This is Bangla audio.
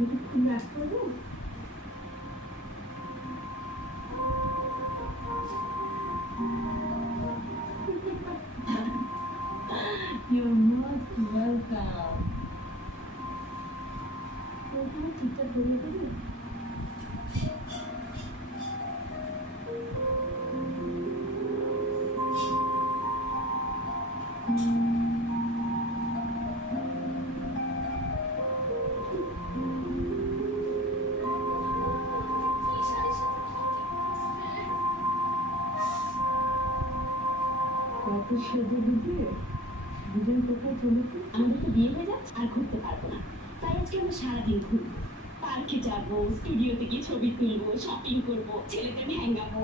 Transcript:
You're most welcome. ঠিকঠাক করে দেবে। কত সেজে দিতে দুজন কোথায় চলেছে? আমাদের তো বিয়ে হয়ে যাচ্ছে, আর ঘুরতে পারবো না। তাই আজকে আমরা সারাদিন ঘুরবো, পার্কে যাবো, স্টুডিওতে গিয়ে ছবি তুলবো, শপিং করবো, ছেলেদের ভেঙ্গাবো।